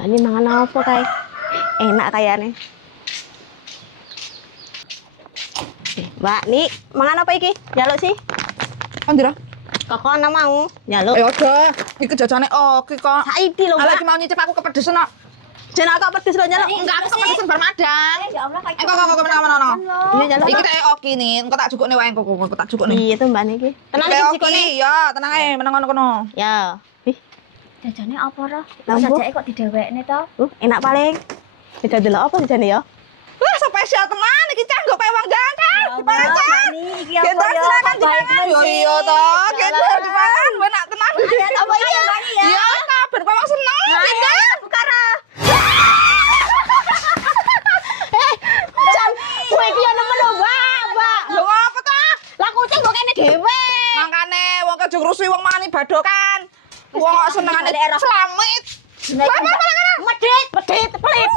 Mbak ini mangan apa kae? Enak kayaknya. Mbak, nih mangan apa iki? Jaluk sih. Andira. Kok ana mau? Jaluk. Ayo udah, iki jajane oke kok. Saiki lho, Ala Mbak. iki mau nyicip aku kepedesan kok. Jen aku pedes lho jaluk. Enggak, aku kepedesan bar madang. Ya Allah kayak Kok mana. Ini jaluk. Iki teh oke nih, engko tak jukukne wae engko tak jukukne. Iya tuh Mbak niki. Tenang iki Oke, jikone. ya, tenang ae, meneng kono. Ya. Ih, jajane apa roh? Lampu. Sajake kok didewekne to? enak paling. Kita delok apa jane ya? Wah, spesial tenan iki cah nggo pewang jangan. Gimana cah? Iki apa Kita ya? silakan dipangan. Yo iya to, kita dipangan enak tenan. Apa iya? Iya, kabar pewang seneng. Kita Bukara. Jan, kowe iki ana men lho, Mbak. lho apa ta? Lah kucing kok kene dhewe. Mangkane wong kejo ngrusui wong mangani badokan. Wong kok senengane daerah. slamit. Medit, medit, pelit.